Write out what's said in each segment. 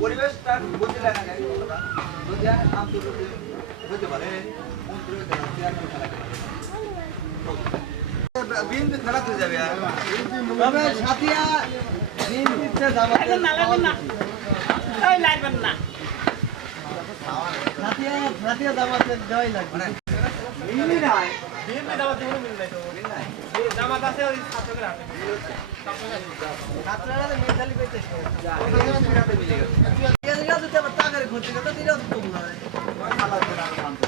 পরিবেশটা বুঝলে না যদি হতে পারে বিএনপি খেলাতে যাবে তবে সাথিয়া বিএনপিতে জামাতে লাগবে না ওই লাগবেন না সাথিয়া জামাতে দেওয়াই লাগবে না মিলই নাই বিএনপি জামাতে কোনো মিল নাই তো মিল নাই জামাত আছে ওই ছাত্রদের হাতে ছাত্ররা মেন্টালি পেতে ওদের মিলাতে মিলে গেছে এদিকে তো আবার টাকার খরচ করতে দিলেও তো কম হয় খালা করে আর শান্ত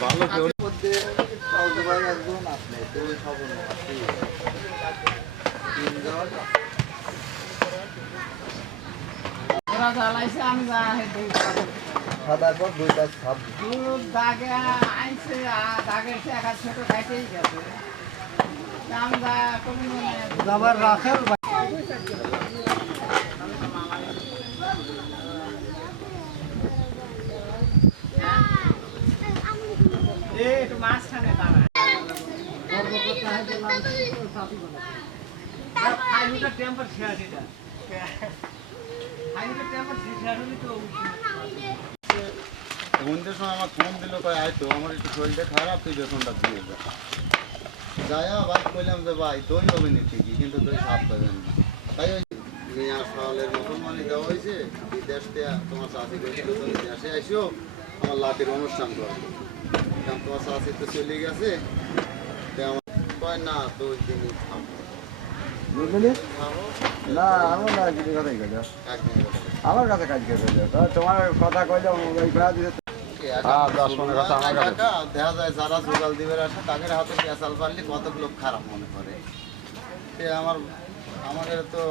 ভালো কেউ মধ্যে কাউকে ভাই একজন আপনি তো খবর আছে ওরা জ্বালাইছে আমি যা হেঁটে সাদার পর দুইটা ছাপ দাগে আইছে দাগের একটা ছোট খাইতেই গেছে আমি যা কোন যাবার রাখাল একটু মাঝখানে দাঁড়ায় টেম্পার শেয়ার দিটা ঘুমতে সময় আমার ফোন দিল কয় আয় তো আমার একটু শরীরটা খারাপ তুই বেতনটা দিয়ে যা যাইয়া ভাই কইলাম যে ভাই দই হবে না ঠিকই কিন্তু দই সাপ পাবেন না তাই ওই মিয়া সালের মুসলমানি দেওয়া হয়েছে বিদেশ থেকে তোমার চাষি গেছিল তুমি দেশে আইসো আমার লাটের অনুষ্ঠান করবো কারণ তোমার চাষি তো চলে গেছে আমার কয় না তো ওই দিনই খাবো বুঝলি না আমার না কিছু কথাই কইল আমার কাছে কাজ করে তোমার কথা কইল ওই করা দিতে দেখা যায় যারা জোগাল দিবের আসে তাদের হাতে পেঁচাল পারলে কত লোক খারাপ মনে করে আমাদের তো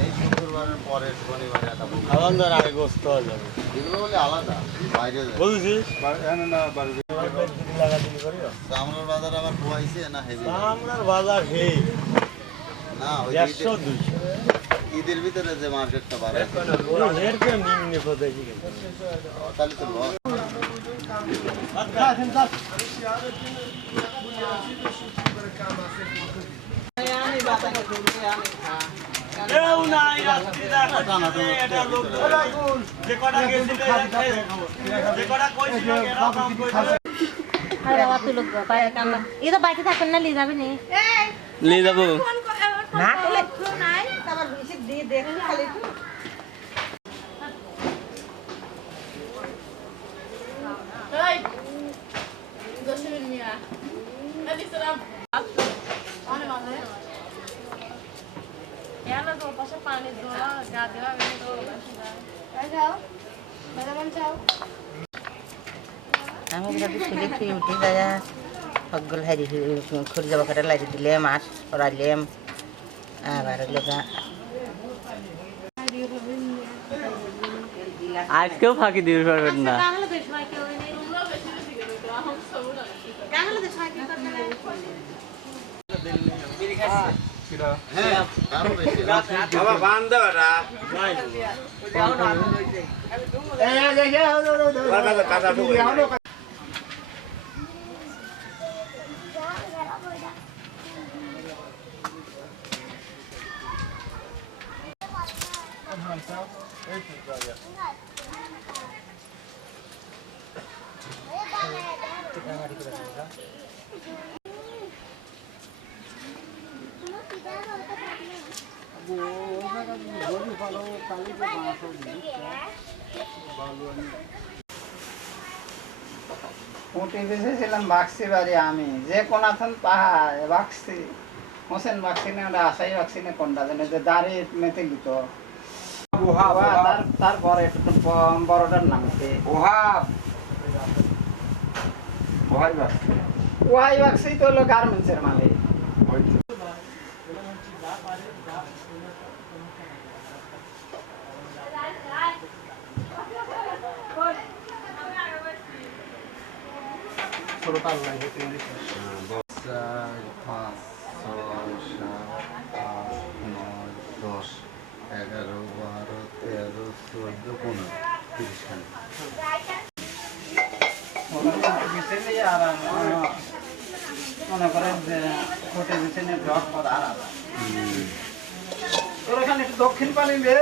এই শুক্রবারের পরে শনিবারে আগে গোস্ত যাবে এগুলো বলে আলাদা বাইরে চামড়ার বাজার আবার পোয়াইছে না হেভি চামড়ার বাজার হেই না ওই ঈদের ভিতরে যে মার্কেটটা বাড়ে তাহলে তো লস বাইকে থাকবেন না নিয়ে যাবে নিয়ে যাবো না নাই আমার দিয়ে দেখুন খালি আমি ছেলে খেয়ে উঠে যায় সকল হারি খুঁড়ে যাবো করে লাইট দিলে মাছ পড়াইলাম আবার লেখা আজকেও ফাঁকি দিতে পারবেন না পুঁটি বেঁচেছিলাম বাক্সি বাড়ি আমি যে কোনাথন পাহাড় বাক্সি হোসেন বাক্সি না ওটা আশাই বাক্সি না কোনটা জানে যে দাঁড়ি মেতে দিত তারপরে বড়টার নাম কি ওয়াই বাক্সি তো হলো গার্মেন্টসের মালিক 4, 5, 6, 7, 8, 9, 10, 11, 12, 13, 14, 15, 30 খান। মনে করেন যে হোটেল মিশনের ব্লক পদ আলাদা তোর এখানে একটু দক্ষিণ পানি লে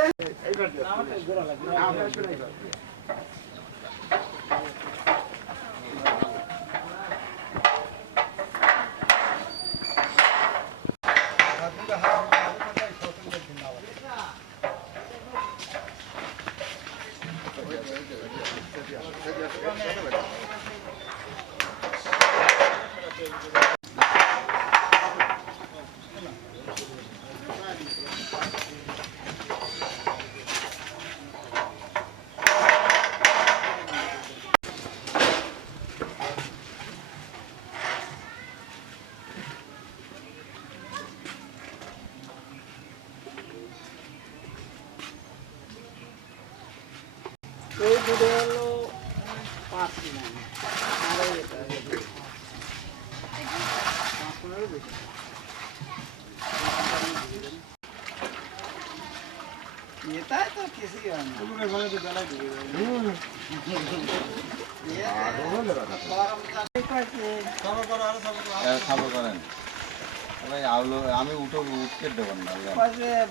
এই দুটো হলো 5 কিনা আর এটা 5 বেশি এটা তো কিছুই হয় না পুরো ঘরে তো জ্বালাই দিবে খাবো করেন ভাই আমি উঠকে দেবেন না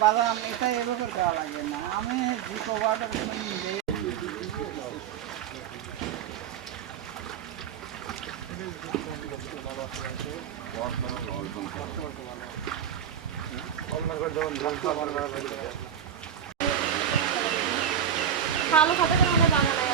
বাদাম এটা এভাবে দেওয়া লাগে না আমি জিপো ওয়াটার ভালো খাতে কোনো দানা নাই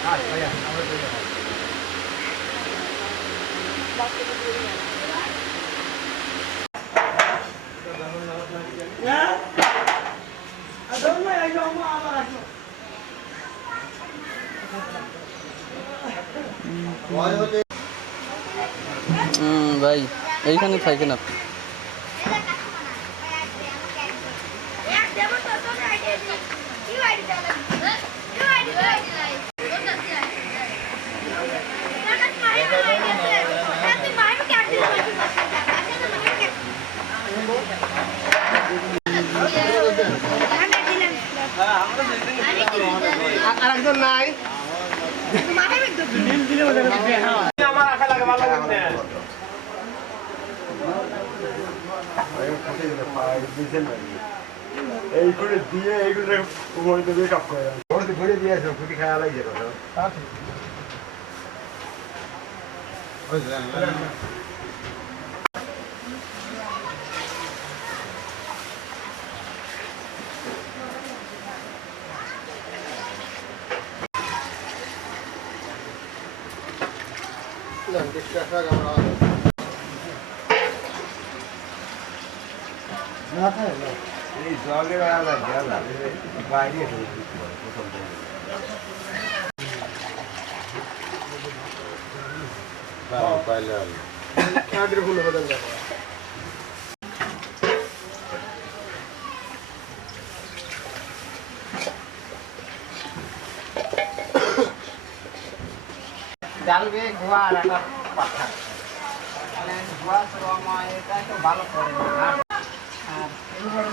ভাই এইখানে থাকেন আপনি আরেকজন নাই আমার আশা লাগে ভালো লাগছে এই করে দিয়ে এইগুলো উপরে দিয়ে কাপ করে ঘুরে দিয়েছে খুঁটি খাওয়া লাগে এই জলের বাইরে প্রথম ডালবে গোয়া আর একটা পাথর মানে গোয়া সময় এটা একটু ভালো করে আর এইভাবে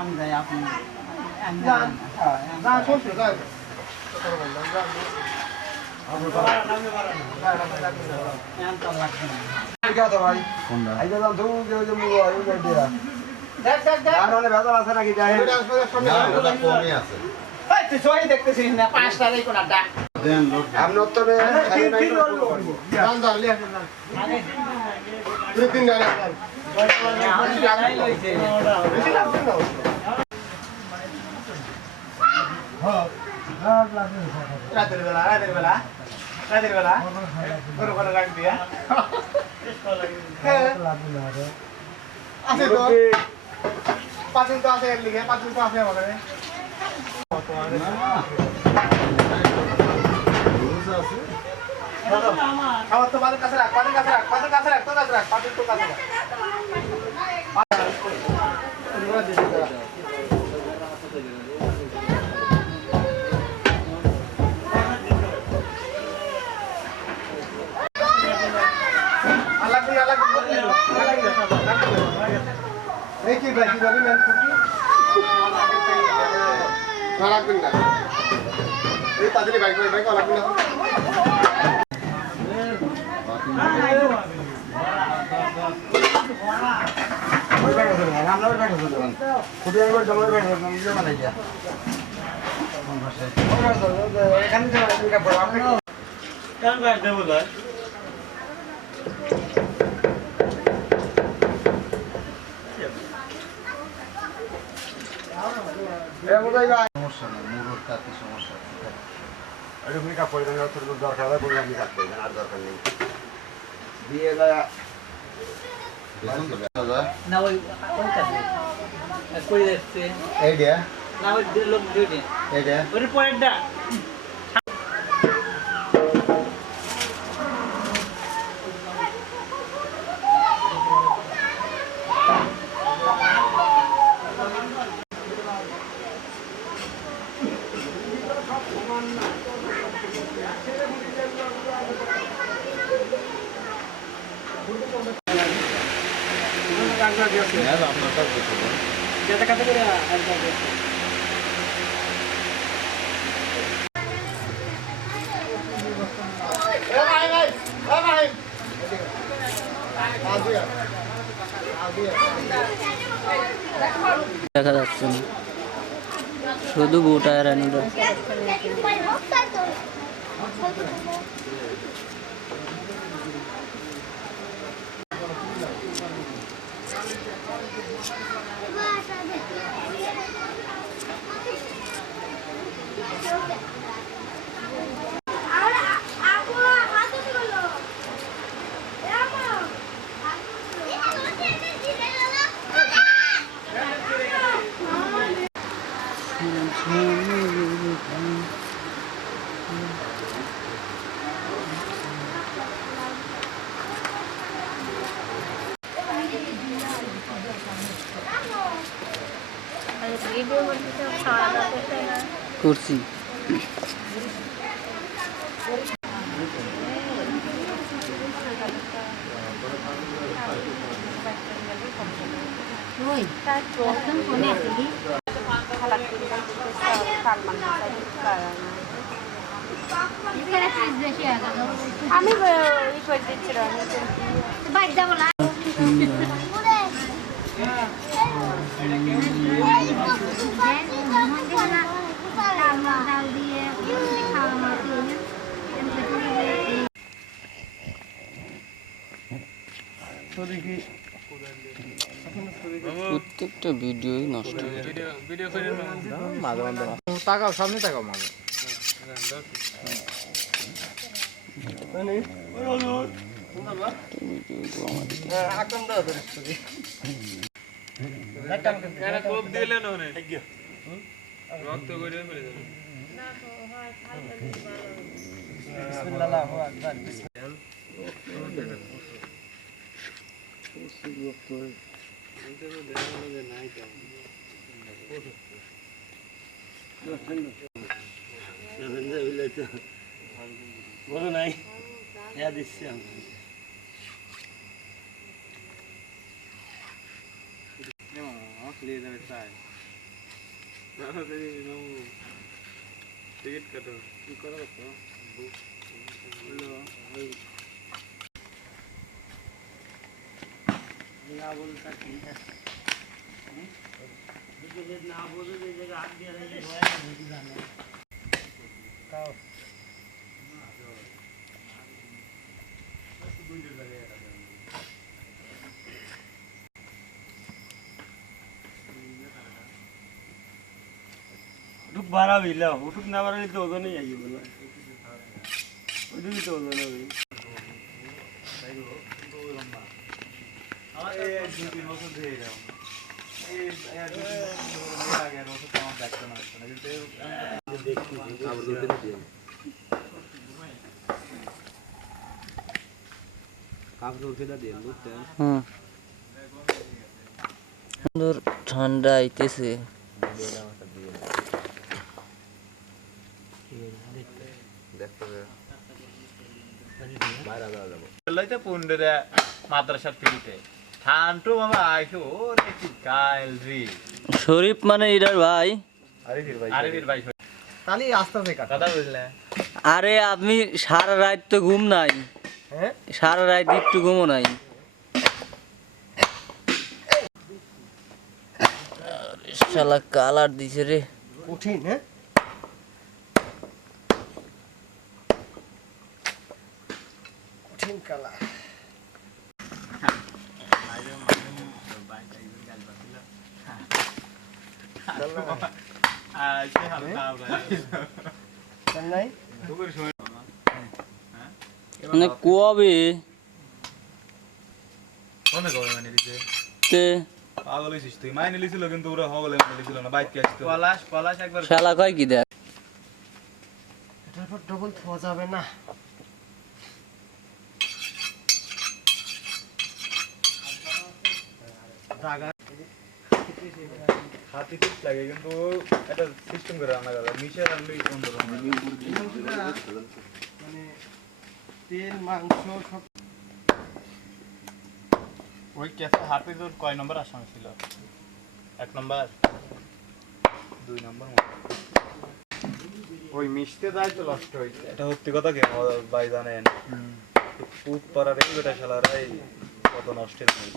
আমি যাই আপনি আছে নাকি কমই আছে তুই সই দেখতেছিস না 5 টাকাই কোন আড্ডা দেন লোক আপনার তো রাতের বেলা গরু করে রাখ দিয়া আছে তো পাঁচিল তো আছে এর লিগে পাঁচিল তো আছে আমাদের খাবার তো বাদের কাছে রাখ তোর কাছে রাখ পাঁচিল তো কাছে রাখ লাগবে না এই তাড়াতাড়ি বাইক লাগবে না সমস্যা নেই মুরোর কাছে সমস্যা দরকার আমি কাটতে আর দরকার নেই দিয়ে যায় না ওই কাছে কই যাচ্ছে এইটা না ওই লোক দুইটা এইটা ওর পরেরটা দেখা যাচ্ছে না, শুধু গোটা রানিটা। করছি আমি ই করে দিচ্ছিলাম বাইক যাবো না প্রত্যেকটা ভিডিওই নষ্ট। টাকাও সামনে টাকাও মামা বলো নাই দিচ্ছি আমি টিকিট কাটো কি করো তো না বলতা ঠিক আছে না বলে যে জায়গা হাত দিয়ে জানে তাও उठुक बारा भी लो उठुक ना बारा तो ओजन नहीं आई बोला उठुक तो ओजन है भाई ये 2-3 বছর ধরে যাও এই 2-3 বছর আগে বছর তো আমার দেখতে না কিন্তু দেখি আবার দিতে দিই কাপড় উঠে দিয়ে বুঝছেন সুন্দর ঠান্ডা আইতেছে। মাদ্রাসার ফিরিতে ঠান্ডু বাবা আইসো রে কি কাল রে শরীফ মানে এটার ভাই আরিফির ভাই তাহলে আস্তে আস্তে কাটা দাদা বুঝলে আরে আপনি সারা রাত তো ঘুম নাই, হ্যাঁ সারা রাত একটু ঘুমও নাই। শালা কালার দিছে রে। কঠিন হ্যাঁ কঠিন কালা নাই মানে কবে মনে কবে মানে দিছে তে পাগল হইছিস তুই মাইনে লিছিল কিন্তু ওরা হগলে মানে লিছিল না বাইক কে আসতো পলাশ একবার শালা কয় কি দেখ এটার পর ডবল থোয়া যাবে না জায়গা হাতি ঠিক লাগে কিন্তু এটা সিস্টেম করে রান্না করে মিশে রান্না অন্য মানে তেল মাংস সব ওই ক্যাফে হাতে তোর কয় নম্বর আসামি ছিল 1 নম্বর 2 নম্বর ওই মিশতে যায় তো নষ্ট হইছে এটা সত্যি কথা কি ভাই জানেন পুপ পাড়ার এই বেটা শালারাই কত নষ্টের নেই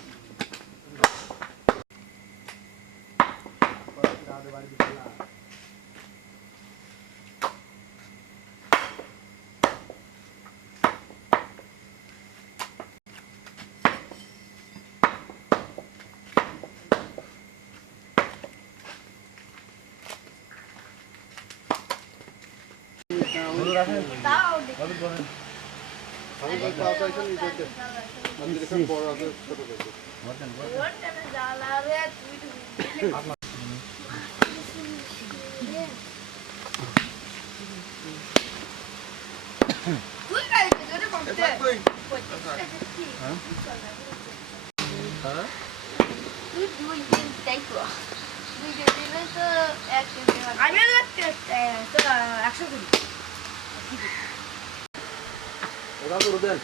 ওরা করে দেন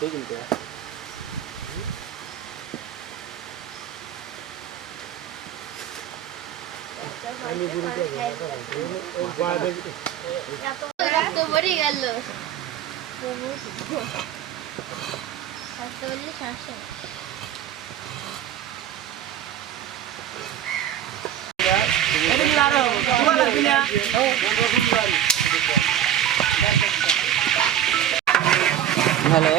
দেখুন তো আমি গুরু কে ও বাইরে রক্ত ভরে গেল স্বাস্থ্য বললে সমস্যা হ্যালো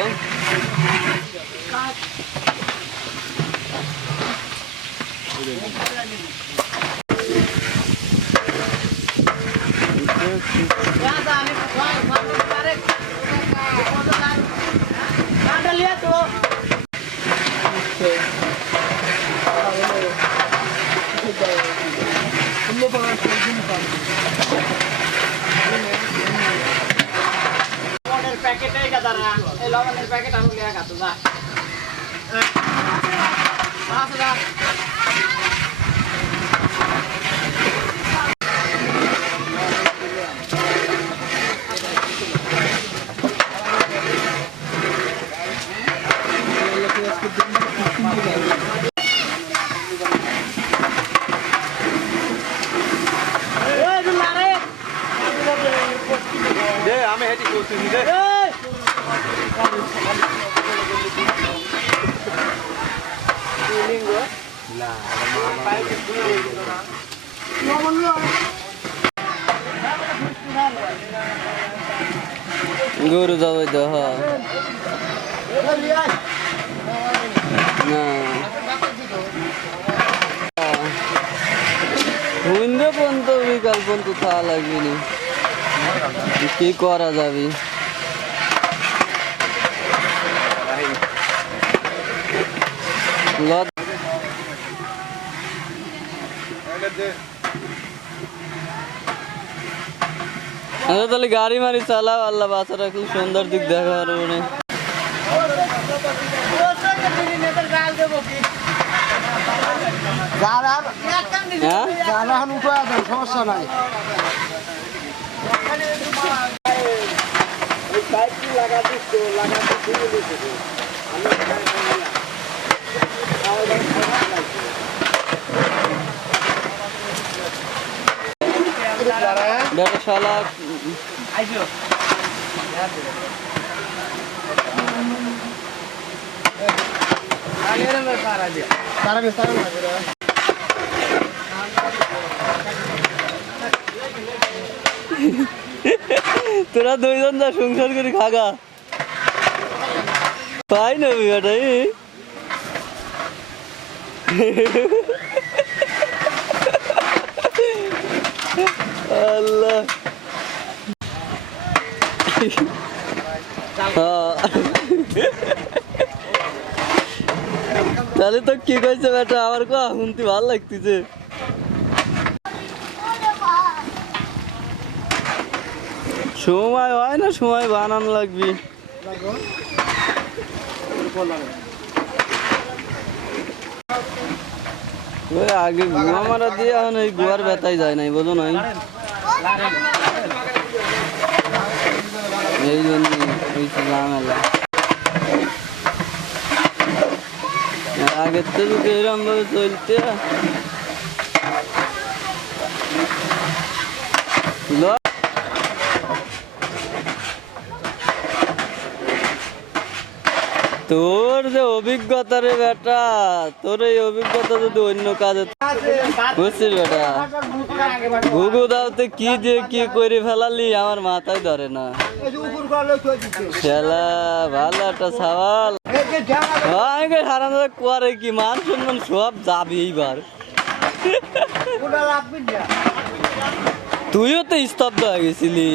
প্যাকেট এই গাদারা এই লবণের প্যাকেট আমি লিয়া খাতো যা যা আমি হেঁটে করছি রে গরু যাবে তো না সন্ধ্যে পর্যন্ত বিকাল পর্যন্ত খাওয়া লাগবে না কি করা যাবে তাহলে গাড়ি মারি চালাও আল্লাহ বাচ্চা রাখলে সুন্দর দিক দেখা পারবো না সমস্যা নাই বেটা শালা আইসো আলের মে পারা দিয়া তারা বিস্তার না করে তোরা দুইজন যা সংসার করে খাগা পাই না বেটাই আল্লাহ তাহলে তো কি কইছে বেটা আমার কো শুনতে ভালো লাগতেছে সময় হয় না সময় বানানো লাগবে ওই আগে গুয়া মারা দিয়ে এখন এই গুয়ার ব্যথাই যায় নাই বোঝো নাই এই জন্য ঝামেলা আগের তো যদি এরকম ভাবে চলতে তোর যে অভিজ্ঞতা রে বেটা তোর এই অভিজ্ঞতা যদি অন্য কাজে বুঝছিস বেটা ঘুঘু দাওতে কি দিয়ে কি করে ফেলালি আমার মাথায় ধরে না খেলা ভালো একটা সওয়াল হারাম করে কি মান সম্মান সব যাবি এইবার তুইও তো স্তব্ধ হয়ে গেছিলি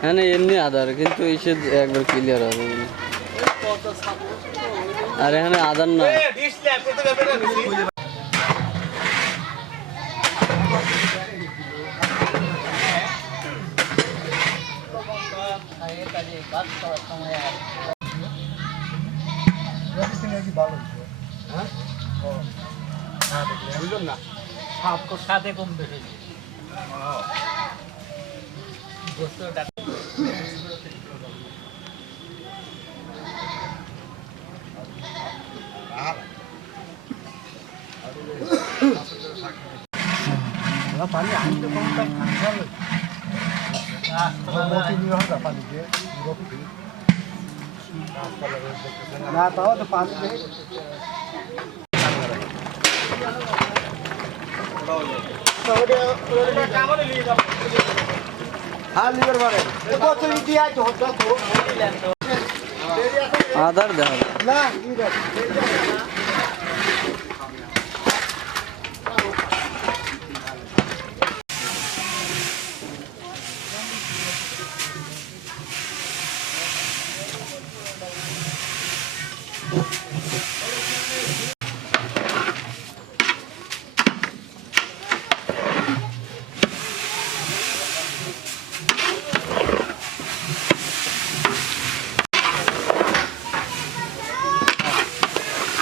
হ্যাঁ এমনি আধার কিন্তু এসে একবার ক্লিয়ার হবে আর এখানে আধার না বুঝলাম না সাথে কম দেখেছি পানি আনতে কোনটা না তাও তো পানি আধার দেখা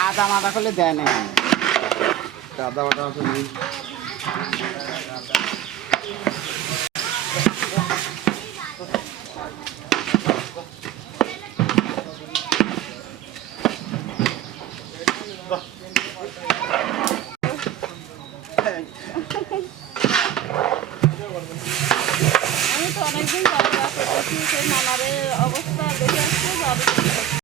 আদা মাদা করলে দেয় না আদা বাটা আছে আমি তো অনেকদিন নানার অবস্থা দেখে আসছি